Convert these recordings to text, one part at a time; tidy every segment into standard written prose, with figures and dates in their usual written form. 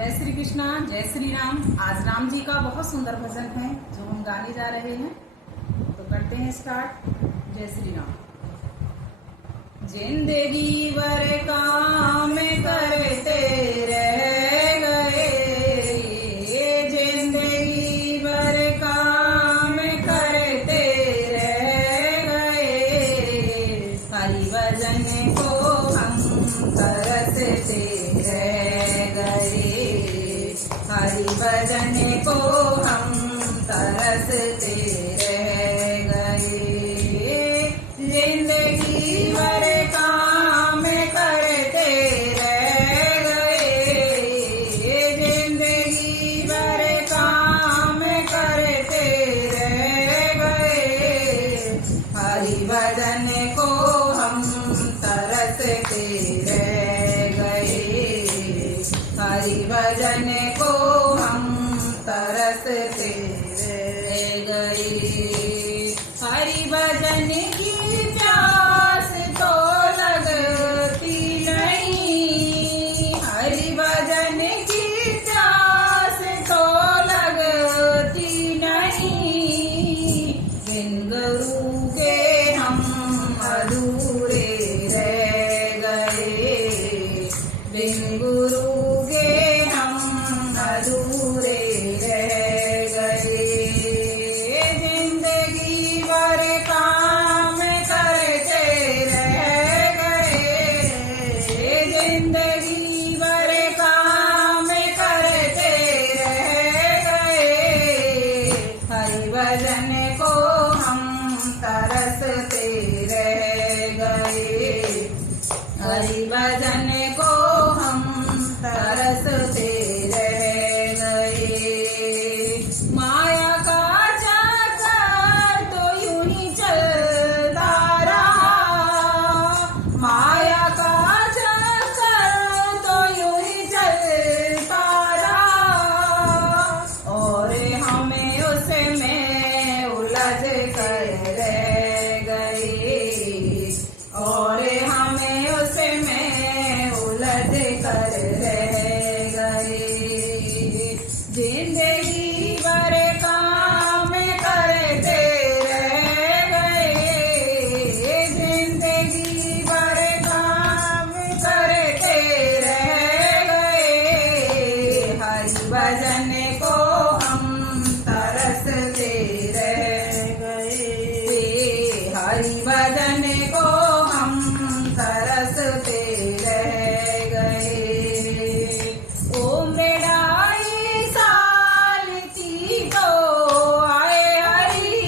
जय श्री कृष्णा, जय श्री राम। आज राम जी का बहुत सुंदर भजन है जो हम गाने जा रहे हैं, तो करते हैं स्टार्ट। जय श्री राम। जिंदगी भर काम करते रह गए, जिंदगी भर काम करते रह गए, हरि भजन को हम तरसते रह गए, हरि भजन को हम तरसते रह गए। जिंदगी भर काम करते रह गए, जिंदगी भर काम करते रह गए, हरि भजन को हम तरसते रह गए, हरि भजन को हम तरसते रह गए। हरि भजन की प्यास तो लगती नहीं, हरि भजन की प्यास तो लगती नहीं, बिन गुरु के हम अधूरे रह गए, बिन गुरु के हम अधूरे रह गए। जिंदगी भर काम करते रह गए, जिंदगी भर काम करते रह गए, हरि भजन को हम तरसते रह गए, हरि भजन को हम तरसते रह गए। माया का चक्कर तो यूं ही चलता रहा, माया का चक्कर तो यूं ही चलता रहा, और हमें उसमें उलझ कर रह गए, और हमें उसमें उलझ कर रह गए। जिंदगी भर काम करते रह गए, जिंदगी भर काम करते रह गए, हरि भजन को हम तरसते रह गए, हरि भजन को हम तरसते रह गए। उम्र ढाई साल की तो आए हरि,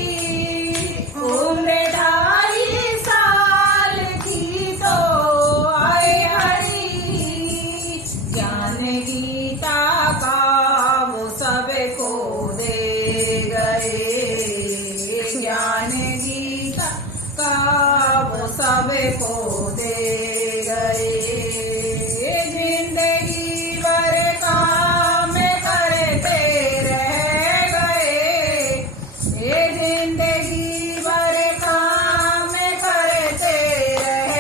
उम्र ढाई साल की तो आए हरि, ज्ञान गीता का वो सबको दे गए, ज्ञान गीता का वो सबको दे गए। जिंदगी भर काम करते रह गए, ये जिंदगी भर काम करते रह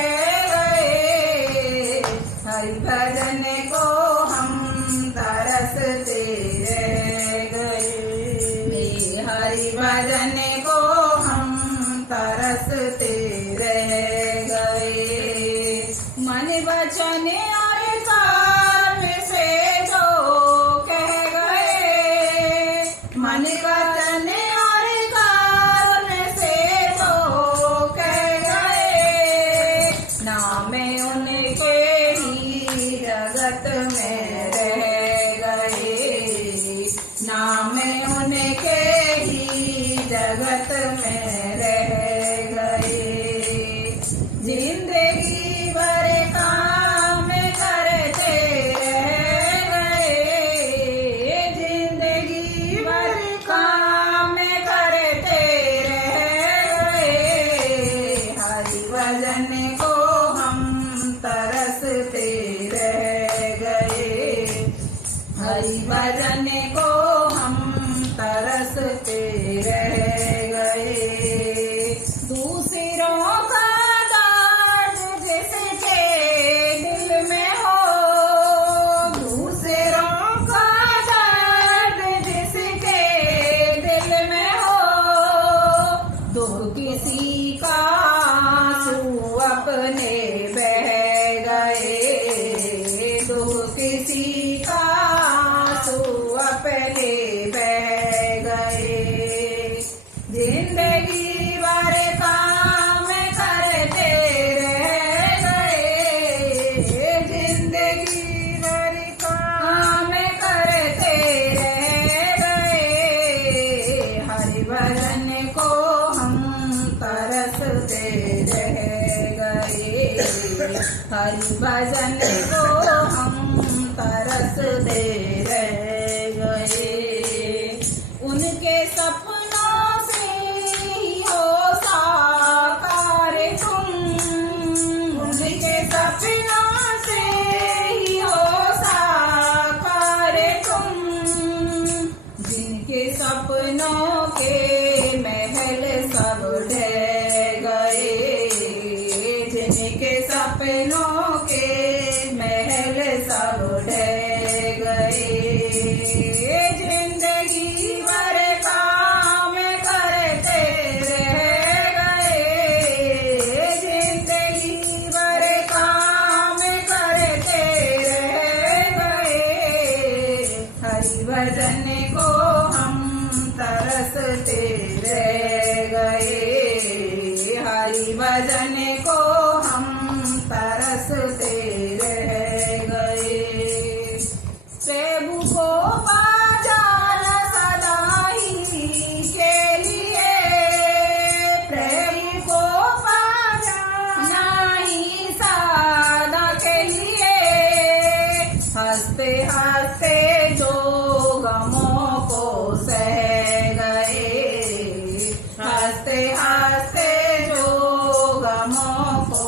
गए, हरि भजन को हम तरसते रह गए, हरि भजन को हम तरसते रह गए। मन वचन और कर्म से जो कह गए, मन वचन और कर्म से जो कह गए, नाम उनके ही जगत में रह गए, नाम उनके ही जगत में रह गए। जिंदगी भर काम करते रह गए, जिंदगी भर काम करते रह गए, हरि भजन को हम तरसते रह गए, हरि भजन को हम तरसते रह गए। दूसरों का दर्द जिसके दिल में हो, दूसरों किसी का आंसू अपने बह गए। जिंदगी भर काम करते रह गए, जिंदगी भर काम करते रह गए। हरि भजन को हम तरसते रह गए, हरि भजन को हम तरसते रह गए। उनके सपनों से ही हो साकार तुम, उनके सपनों से ही हो साकार तुम। जिनके सपनों के महल सब ढह गए, जिनके सपनों के महल सब ढह गए। जिंदगी भर काम करते रह गए, जिंदगी भर काम करते रह गए। हरि भजन को हम तरसते रह गए, हरि भजन को हम तरसते रह गए। प्रभु को पाजाना सदा ही के लिए, प्रभु को पाजाना ही सदा के लिए। हंसते हंसते जो गमों को सह गए, हंसते हंसते जो गमों को